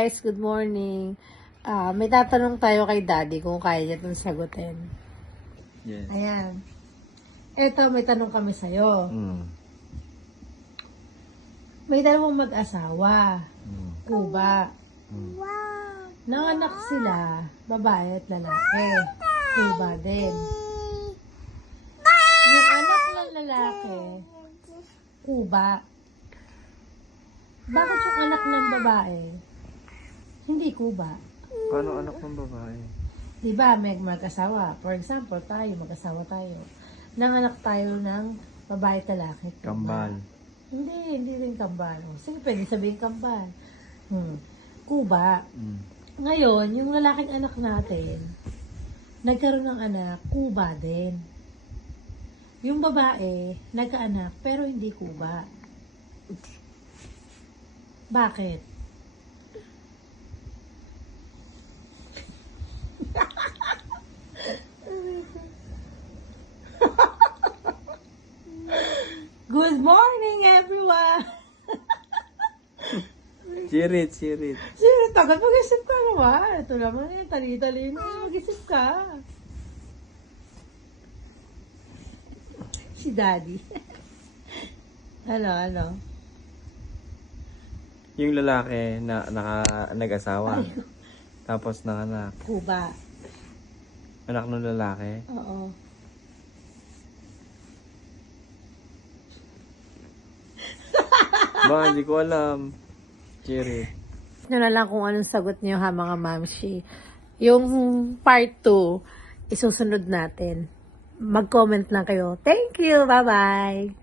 guys, good morning. May tatanong tayo kay Daddy kung kaya niya itong sagutin. Yes. Ayan. Eto, may tanong kami sa'yo. May dalawang mag-asawa. Kuba. Nanganak sila, babae at lalaki. Kuba din. Yung anak ng lalaki, kuba. Bakit yung anak ng babae, hindi kuba? Paano anak ng babae? Diba, may mag-asawa. For example, tayo, mag-asawa tayo. Nanganak tayo ng babae at lalaki. Kuba. Kambal. Hindi rin kambal. Sige, pwede sabihin kambal. Kuba. Ngayon, yung lalaking anak natin, nagkaroon ng anak, kuba din. Yung babae, nagkaanak, pero hindi kuba. Bakit? Good morning, everyone! Chirit. Sino, tagal mag-isip ka naman. Ito naman eh, tali-tali na mag-isip ka. Si Daddy. Ano? Yung lalaki na nag-asawa. Tapos nanganak. Kuba. Anak ng lalaki. Oo. Ba, hindi ko alam. Chirit. Nyo na lang kung anong sagot niyo ha mga mamshi. Yung part 2, isusunod natin. Mag-comment lang kayo. Thank you! Bye-bye!